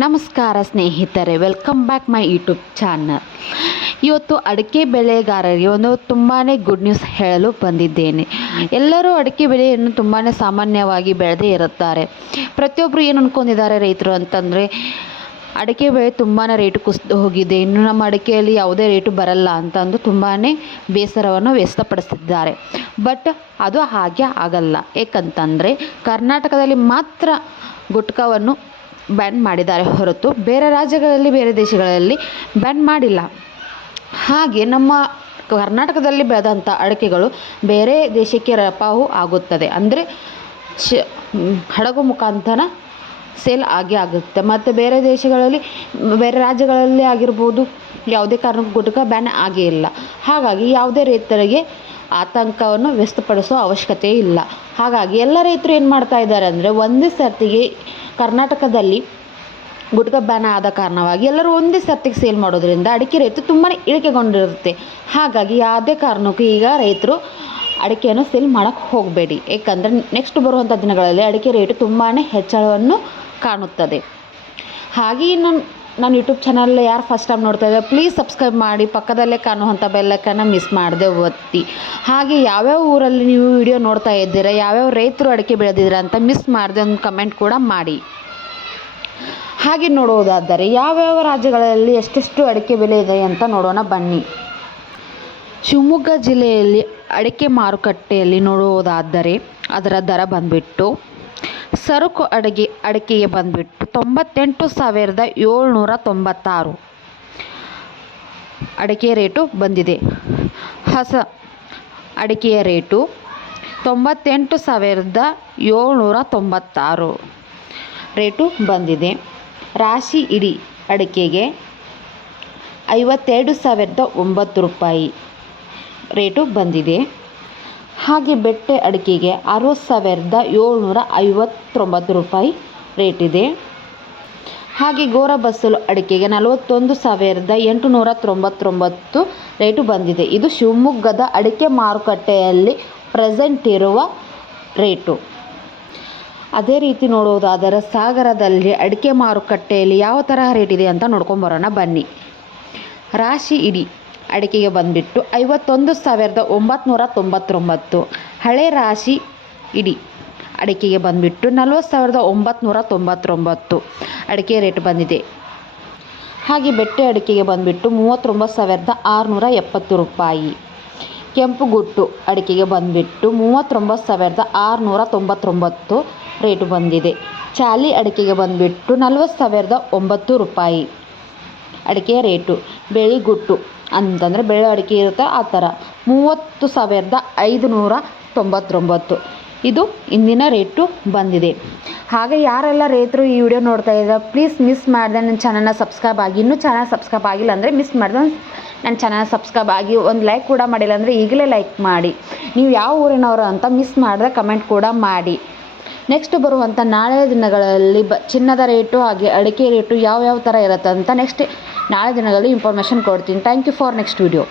ನಮಸ್ಕಾರ ಸ್ನೇಹಿತರೆ, welcome back my YouTube channel. ಇವತ್ತು ಅಡಿಕೆ ಬೆಳೆಗಾರರಿಗೆ ಒಂದು ತುಂಬಾ ಗುಡ್ ನ್ಯೂಸ್ ಹೇಳಲು ಬಂದಿದ್ದೇನೆ. ಎಲ್ಲರೂ ಅಡಿಕೆ ಬೆಳೆಯನ್ನು ತುಂಬಾ ಸಾಮಾನ್ಯವಾಗಿ ಬೆಳೆದೇ ಇರುತ್ತಾರೆ. ಪ್ರತಿಯೊಬ್ಬರು ಏನು ಅಂದ್ಕೊಂಡಿದ್ದಾರೆ ರೈತರು ಅಂತಂದರೆ, ಅಡಿಕೆ ಬೆಳೆ ತುಂಬಾ ರೇಟು ಕುಸಿದು ಹೋಗಿದೆ, ಇನ್ನು ನಮ್ಮ ಅಡಿಕೆಯಲ್ಲಿ ಯಾವುದೇ ರೇಟು ಬರಲ್ಲ ಅಂತಂದು ತುಂಬಾ ಬೇಸರವನ್ನು ವ್ಯಕ್ತಪಡಿಸಿದ್ದಾರೆ. ಬಟ್ ಅದು ಹಾಗೆ ಆಗಲ್ಲ. ಏಕಂತಂದರೆ ಕರ್ನಾಟಕದಲ್ಲಿ ಮಾತ್ರ ಗುಟ್ಕಾವನ್ನು ಬ್ಯಾನ್ ಮಾಡಿದ್ದಾರೆ ಹೊರತು ಬೇರೆ ರಾಜ್ಯಗಳಲ್ಲಿ, ಬೇರೆ ದೇಶಗಳಲ್ಲಿ ಬ್ಯಾನ್ ಮಾಡಿಲ್ಲ. ಹಾಗೆ ನಮ್ಮ ಕರ್ನಾಟಕದಲ್ಲಿ ಬೆಳೆದಂಥ ಅಡಿಕೆಗಳು ಬೇರೆ ದೇಶಕ್ಕೆ ರಫ್ತು ಆಗುತ್ತದೆ. ಅಂದರೆ ಹಡಗು ಮುಖಾಂತರ ಸೇಲ್ ಆಗುತ್ತೆ. ಮತ್ತು ಬೇರೆ ದೇಶಗಳಲ್ಲಿ, ಬೇರೆ ರಾಜ್ಯಗಳಲ್ಲಿ ಆಗಿರ್ಬೋದು, ಯಾವುದೇ ಕಾರಣಕ್ಕೂ ಗುಟ್ಕಾ ಬ್ಯಾನ್ ಆಗೇ ಇಲ್ಲ. ಹಾಗಾಗಿ ಯಾವುದೇ ರೈತರಿಗೆ ಆತಂಕವನ್ನು ವ್ಯಕ್ತಪಡಿಸೋ ಅವಶ್ಯಕತೆ ಇಲ್ಲ. ಹಾಗಾಗಿ ಎಲ್ಲ ರೈತರು ಏನು ಮಾಡ್ತಾ ಇದ್ದಾರೆ ಅಂದರೆ, ಒಂದೇ ಸರ್ತಿಗೆ ಕರ್ನಾಟಕದಲ್ಲಿ ಗುಟ್ಕಾ ಬ್ಯಾನ್ ಆದ ಕಾರಣವಾಗಿ ಎಲ್ಲರೂ ಒಂದೇ ಸರ್ತಿಗೆ ಸೇಲ್ ಮಾಡೋದ್ರಿಂದ ಅಡಿಕೆ ರೇಟು ತುಂಬಾ ಇಳಿಕೆಗೊಂಡಿರುತ್ತೆ. ಹಾಗಾಗಿ ಯಾವುದೇ ಕಾರಣಕ್ಕೂ ಈಗ ರೈತರು ಅಡಿಕೆಯನ್ನು ಸೇಲ್ ಮಾಡೋಕ್ಕೆ ಹೋಗಬೇಡಿ. ಏಕೆಂದರೆ ನೆಕ್ಸ್ಟ್ ಬರುವಂಥ ದಿನಗಳಲ್ಲಿ ಅಡಿಕೆ ರೇಟು ತುಂಬಾ ಹೆಚ್ಚಳವನ್ನು ಕಾಣುತ್ತದೆ. ಹಾಗೆಯೇ ನನ್ನ ಯೂಟ್ಯೂಬ್ ಚಾನಲ್ ಯಾರು ಫಸ್ಟ್ ಟೈಮ್ ನೋಡ್ತಾ ಇದ್ದಾರೆ, ಪ್ಲೀಸ್ ಸಬ್ಸ್ಕ್ರೈಬ್ ಮಾಡಿ, ಪಕ್ಕದಲ್ಲೇ ಕಾಣುವಂಥ ಬೆಲ್ಲೈಕನ್ನ ಮಿಸ್ ಮಾಡದೆ ಒತ್ತಿ. ಹಾಗೆ ಯಾವ್ಯಾವ ಊರಲ್ಲಿ ನೀವು ವಿಡಿಯೋ ನೋಡ್ತಾ ಇದ್ದೀರಾ, ಯಾವ್ಯಾವ ರೈತರು ಅಡಿಕೆ ಬೆಳೆದಿದ್ದೀರಾ ಅಂತ ಮಿಸ್ ಮಾಡದೆ ಒಂದು ಕಮೆಂಟ್ ಕೂಡ ಮಾಡಿ. ಹಾಗೆ ನೋಡುವುದಾದರೆ ಯಾವ್ಯಾವ ರಾಜ್ಯಗಳಲ್ಲಿ ಎಷ್ಟೆಷ್ಟು ಅಡಿಕೆ ಬೆಲೆ ಇದೆ ಅಂತ ನೋಡೋಣ ಬನ್ನಿ. ಶಿವಮೊಗ್ಗ ಜಿಲ್ಲೆಯಲ್ಲಿ ಅಡಿಕೆ ಮಾರುಕಟ್ಟೆಯಲ್ಲಿ ನೋಡುವುದಾದರೆ ಅದರ ದರ ಬಂದುಬಿಟ್ಟು ಸರಕು ಅಡಿಕೆಗೆ ಬಂದುಬಿಟ್ಟು 98,796 ಅಡಿಕೆ ರೇಟು ಬಂದಿದೆ. ಹೊಸ ಅಡಿಕೆಯ ರೇಟು 98,796 ರೇಟು ಬಂದಿದೆ. ರಾಶಿ ಇಡೀ ಅಡಿಕೆಗೆ 52,009 ರೂಪಾಯಿ ರೇಟು ಬಂದಿದೆ. ಹಾಗೆ ಬೆಟ್ಟೆ ಅಡಿಕೆಗೆ 60,759 ರೂಪಾಯಿ ರೇಟಿದೆ. ಹಾಗೆ ಗೋರಬಸಲು ಅಡಿಕೆಗೆ 41,899 ರೇಟು ಬಂದಿದೆ. ಇದು ಶಿವಮೊಗ್ಗದ ಅಡಿಕೆ ಮಾರುಕಟ್ಟೆಯಲ್ಲಿ ಪ್ರೆಸೆಂಟ್ ಇರುವ ರೇಟು. ಅದೇ ರೀತಿ ನೋಡುವುದಾದರೆ ಸಾಗರದಲ್ಲಿ ಅಡಿಕೆ ಮಾರುಕಟ್ಟೆಯಲ್ಲಿ ಯಾವ ತರಹ ರೇಟ್ ಇದೆ ಅಂತ ನೋಡ್ಕೊಂಬರೋಣ ಬನ್ನಿ. ರಾಶಿ ಇಡೀ ಅಡಿಕೆಗೆ ಬಂದುಬಿಟ್ಟು 51,999. ಹಳೆ ರಾಶಿ ಇಡೀ ಅಡಿಕೆಗೆ ಬಂದುಬಿಟ್ಟು 40,999 ಅಡಿಕೆ ರೇಟ್ ಬಂದಿದೆ. ಹಾಗೆ ಬೆಟ್ಟೆ ಅಡಿಕೆಗೆ ಬಂದುಬಿಟ್ಟು 39,670 ರೂಪಾಯಿ. ಕೆಂಪು ಗುಟ್ಟು ಅಡಿಕೆಗೆ ಬಂದುಬಿಟ್ಟು 39,699 ರೇಟು ಬಂದಿದೆ. ಚಾಲಿ ಅಡಿಕೆಗೆ ಬಂದುಬಿಟ್ಟು 40,009 ರೂಪಾಯಿ ಅಡಿಕೆಯ ರೇಟು. ಬೆಳಿಗುಟ್ಟು ಅಂತಂದರೆ ಬೆಳೆ ಅಡಿಕೆ ಇರುತ್ತೆ ಆ ಥರ 30,599 ಇದು ಇಂದಿನ ರೇಟು ಬಂದಿದೆ. ಹಾಗೆ ಯಾರೆಲ್ಲ ರೈತರು ಈ ವಿಡಿಯೋ ನೋಡ್ತಾ ಇದ್ದಾರೆ, ಪ್ಲೀಸ್ ಮಿಸ್ ಮಾಡಿದೆ ನನ್ನ ಚಾನಲ್ನ ಸಬ್ಸ್ಕ್ರೈಬ್ ಆಗಿ. ಇನ್ನೂ ಚಾನಲ್ ಸಬ್ಸ್ಕ್ರೈಬ್ ಆಗಿಲ್ಲ ಅಂದರೆ ಮಿಸ್ ಮಾಡಿದೆ ನನ್ನ ಚಾನಲ್ ಸಬ್ಸ್ಕ್ರೈಬ್ ಆಗಿ. ಒಂದು ಲೈಕ್ ಕೂಡ ಮಾಡಿಲ್ಲ ಅಂದರೆ ಈಗಲೇ ಲೈಕ್ ಮಾಡಿ. ನೀವು ಯಾವ ಊರಿನವರು ಅಂತ ಮಿಸ್ ಮಾಡಿದ್ರೆ ಕಮೆಂಟ್ ಕೂಡ ಮಾಡಿ. ನೆಕ್ಸ್ಟ್ ಬರುವಂಥ ನಾಳೆ ದಿನಗಳಲ್ಲಿ ಚಿನ್ನದ ರೇಟು ಹಾಗೆ ಅಡಿಕೆ ರೇಟು ಯಾವ್ಯಾವ ಥರ ಇರುತ್ತೆ ಅಂತ ನಾಳೆ ದಿನಗಳಲ್ಲಿ ಇನ್ಫಾರ್ಮೇಷನ್ ಕೊಡ್ತೀನಿ. Thank you for next video.